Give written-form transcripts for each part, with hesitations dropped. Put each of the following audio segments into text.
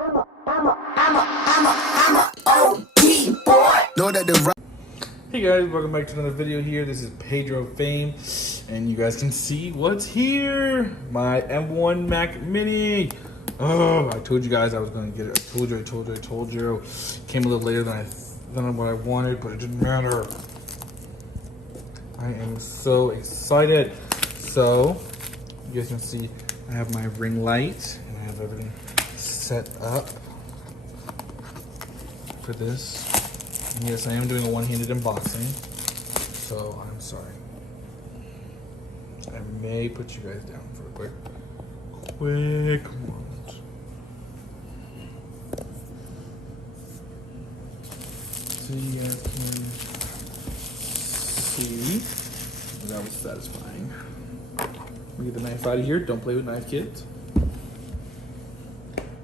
Hey guys, welcome back to another video here. This is Pedro Fame, and you guys can see what's here. My M1 Mac Mini. Oh, I told you guys I was gonna get it. I told you. Came a little later than what I wanted, but it didn't matter. I am so excited. So, you guys can see I have my ring light, and I have everything set up for this. And yes, I am doing a one-handed unboxing, so I'm sorry. I may put you guys down for a quick moment. So you guys can see that was satisfying. Let me get the knife out of here. Don't play with knife, kids.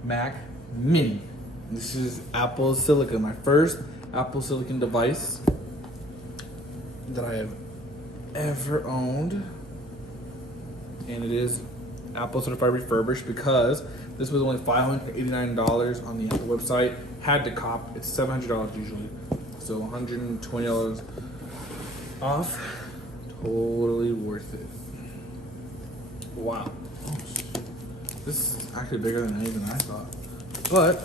Mac Mini. This is Apple Silicon, my first Apple Silicon device that I have ever owned, and it is Apple certified refurbished because this was only $589 on the Apple website. Had to cop. It's $700 usually, so $120 off. Totally worth it. Wow, this is actually bigger than even I thought, but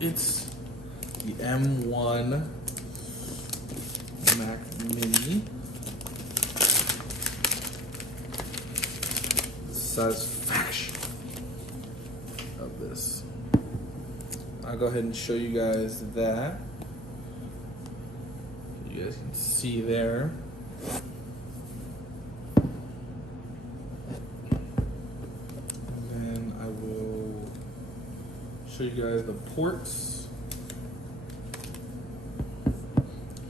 it's the M1 Mac Mini. The satisfaction of this. I'll go ahead and show you guys that. You guys can see there. And then I will show you guys the ports.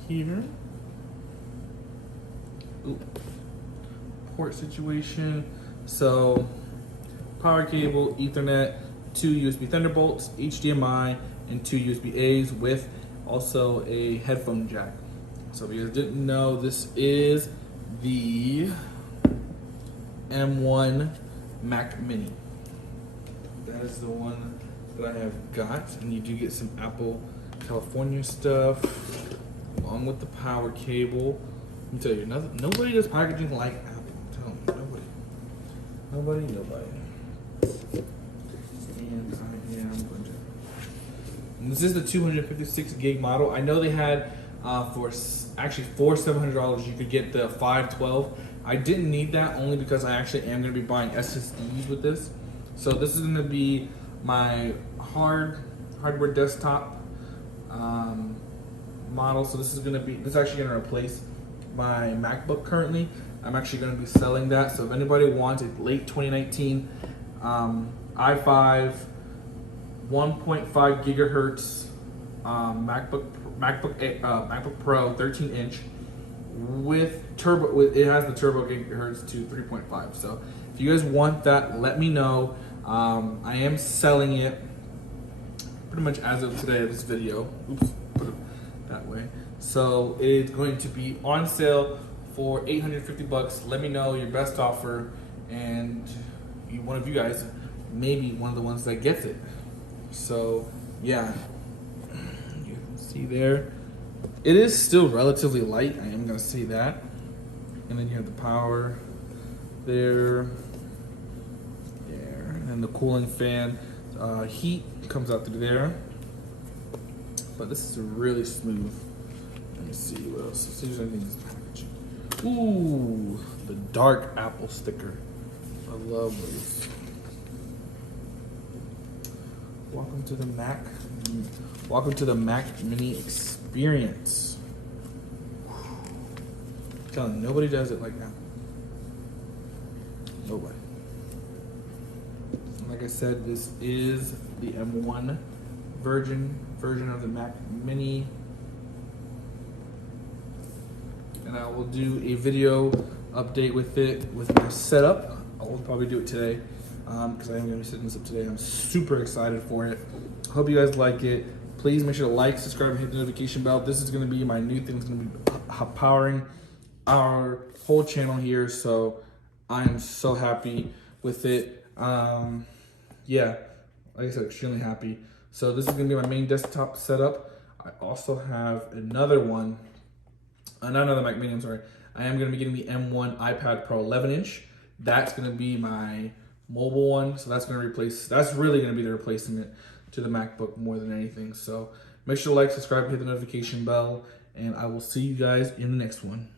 Here. Ooh. Port situation. So power cable, Ethernet, 2 USB Thunderbolts, HDMI, and 2 USB A's with also a headphone jack. So if you guys didn't know, this is the M1 Mac Mini. That is the one that I have got, and you do get some Apple California stuff along with the power cable. Let me tell you, nobody does packaging like Apple. I'm telling you, nobody. And I am going to. And this is the 256 gig model. I know they had for $700 you could get the 512. I didn't need that only because I actually am going to be buying SSDs with this. So this is going to be my hardware desktop model. So this is actually going to replace my MacBook currently. I'm actually going to be selling that. So if anybody wants a late 2019 i5 1.5 gigahertz MacBook Pro 13-inch with turbo, it has the turbo gigahertz to 3.5. So if you guys want that, let me know. I am selling it pretty much as of today of this video. Oops, put it that way. So it's going to be on sale for $850. Let me know your best offer, and one of you guys may be one of the ones that gets it. So yeah, you can see there. It is still relatively light, I am gonna say that. And then you have the power there, and the cooling fan. Heat comes out through there. But this is really smooth. Let me see what else. Let's see if there's anything in this package. Ooh, the dark Apple sticker. I love those. Welcome to the Mac Mini experience. I'm telling you, nobody does it like that. Nobody. Like I said, this is the M1 version of the Mac Mini, and I will do a video update with it with my setup. I will probably do it today because I am going to be setting this up today. I'm super excited for it. Hope you guys like it. Please make sure to like, subscribe, and hit the notification bell. This is going to be my new thing. It's going to be powering our whole channel here, so I am so happy with it. Yeah, like I said, extremely happy. So this is gonna be my main desktop setup. I also have another one, not another Mac Mini, I'm sorry. I am gonna be getting the M1 iPad Pro 11-inch. That's gonna be my mobile one. So that's really gonna be the replacement to the MacBook more than anything. So make sure to like, subscribe, hit the notification bell, and I will see you guys in the next one.